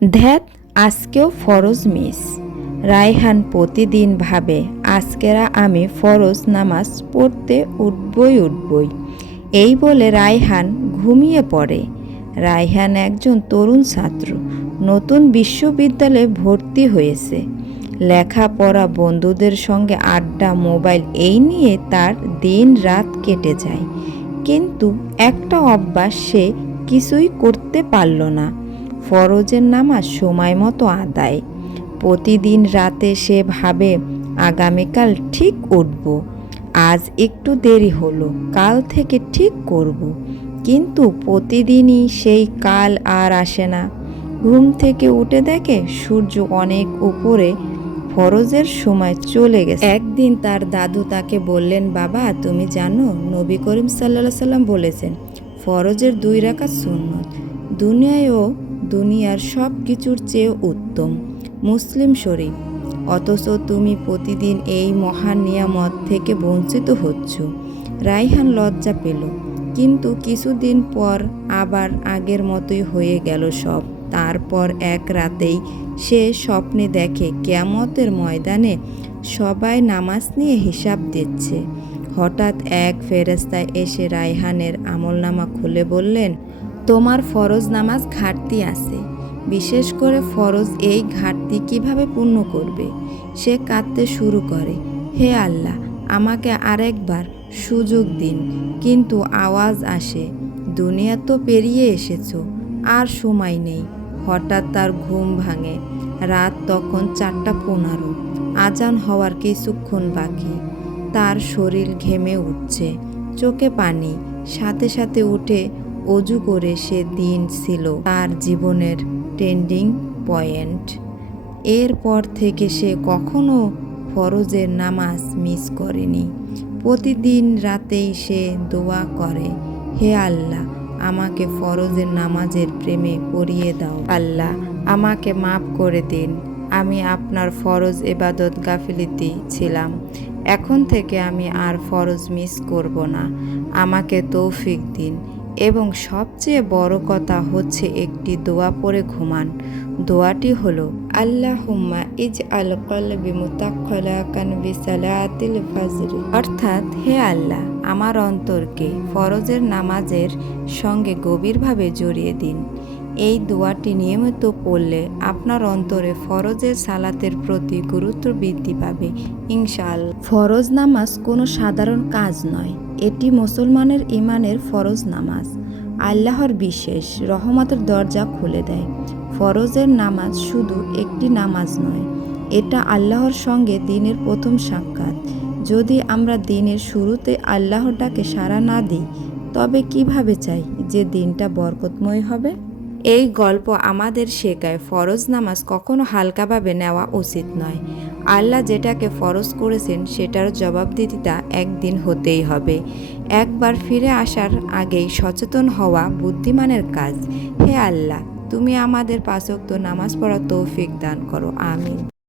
ধ্যাত, আজকেও ফরজ মিস। রায়হান প্রতিদিন ভাবে আজকেরা আমি ফরজ নামাজ পড়তে উঠবই। এই বলে রায়হান ঘুমিয়ে পড়ে। রায়হান একজন তরুণ ছাত্র, নতুন বিশ্ববিদ্যালয়ে ভর্তি হয়েছে। লেখাপড়া, বন্ধুদের সঙ্গে আড্ডা, মোবাইল এই নিয়ে তার দিন রাত কেটে যায়। কিন্তু একটা অভ্যাস সে কিছুই করতে পারল না, ফরজের নামাজ সময় মতো আদায়। প্রতিদিন রাতে সে ভাবে আগামীকাল ঠিক উঠব, আজ একটু দেরি হলো, কাল থেকে ঠিক করব। কিন্তু প্রতিদিনই সেই কাল আর আসে না। ঘুম থেকে উঠে দেখে সূর্য অনেক উপরে, ফরজের সময় চলে গেছে। একদিন তার দাদু তাকে বললেন, বাবা তুমি জানো নবী করিম সাল্লাল্লাহু আলাইহি সাল্লাম বলেছেন ফরজের 2 রাকাত সুন্নত দুনিয়ায় ও দুনিয়ার সব কিছুর চেয়ে উত্তম। মুসলিম শরীফ। অথচ তুমি প্রতিদিন এই মহান নিয়ামত থেকে বঞ্চিত হচ্ছ। রায়হান লজ্জা পেল, কিন্তু কিছুদিন পর আবার আগের মতোই হয়ে গেল সব। তারপর এক রাতেই সে স্বপ্নে দেখে কিয়ামতের ময়দানে সবাই নামাজ নিয়ে হিসাব দিচ্ছে। হঠাৎ এক ফেরেশতা এসে রায়হানের আমলনামা খুলে বললেন, তোমার ফরজ নামাজ ঘাটতি আছে। বিশেষ করে ফরজ এই ঘাটতি কিভাবে পূর্ণ করবে? সে কাঁদতে শুরু করে, হে আল্লাহ, আমাকে আরেকবার সুযোগ দিন। কিন্তু আওয়াজ আসে, দুনিয়া তো পেরিয়ে এসেছো, আর সময় নেই। হঠাৎ তার ঘুম ভাঙে। রাত তখন 4:15, আজান হওয়ার কিছুক্ষণ বাকি। তার শরীর ঘেমে উঠছে, চোখে পানি। সাথে সাথে উঠে অজু করে সে দিন ছিল তার জীবনের ট্রেন্ডিং পয়েন্ট। এরপর থেকে সে কখনো ফরজের নামাজ মিস করেনি। প্রতিদিন রাতেই সে দোয়া করে, হে আল্লাহ, আমাকে ফরজের নামাজের প্রেমে পড়িয়ে দাও। আল্লাহ, আমাকে মাফ করে দিন, আমি আপনার ফরজ ইবাদত গাফিলতি ছিলাম। এখন থেকে আমি আর ফরজ মিস করব না। আমাকে তৌফিক দিন। এবং সবচেয়ে বড় কথা হচ্ছে একটি দোয়া পড়ে ঘুমান। দোয়াটি হলো, আল্লাহুম্মা ইজআল কলবি মুতাক্কালাকান বিসালাতিল ফাজর। অর্থাৎ, হে আল্লাহ, আমার অন্তরকে ফরজের নামাজের সঙ্গে গভীরভাবে জড়িয়ে দিন। এই দোয়াটি নিয়মিত পড়লে আপনার অন্তরে ফরজের সালাতের প্রতি গুরুত্ব বৃদ্ধি পাবে ইনশাআল্লাহ। ফরজ নামাজ কোনো সাধারণ কাজ নয়, এটি মুসলমানের ইমানের ফরজ নামাজ। আল্লাহর বিশেষ রহমতের দরজা খুলে দেয়। ফরজের নামাজ শুধু একটি নামাজ নয়, এটা আল্লাহর সঙ্গে দিনের প্রথম সাক্ষাৎ। যদি আমরা দিনের শুরুতে আল্লাহর ডাকে সাড়া না দিই, তবে কিভাবে চাই যে দিনটা বরকতময় হবে? এই গল্প আমাদের শেখায় ফরজ নামাজ কখনো হালকাভাবে নেওয়া উচিত নয়। আল্লাহ যেটাকে ফরজ করেছেন সেটার জবাবদিহিতা একদিন হতেই হবে। একবার ফিরে আসার আগেই সচেতন হওয়া বুদ্ধিমানের কাজ। হে আল্লাহ, তুমি আমাদের 5 ওয়াক্ত নামাজ পড়ার তৌফিক দান করো। আমিন।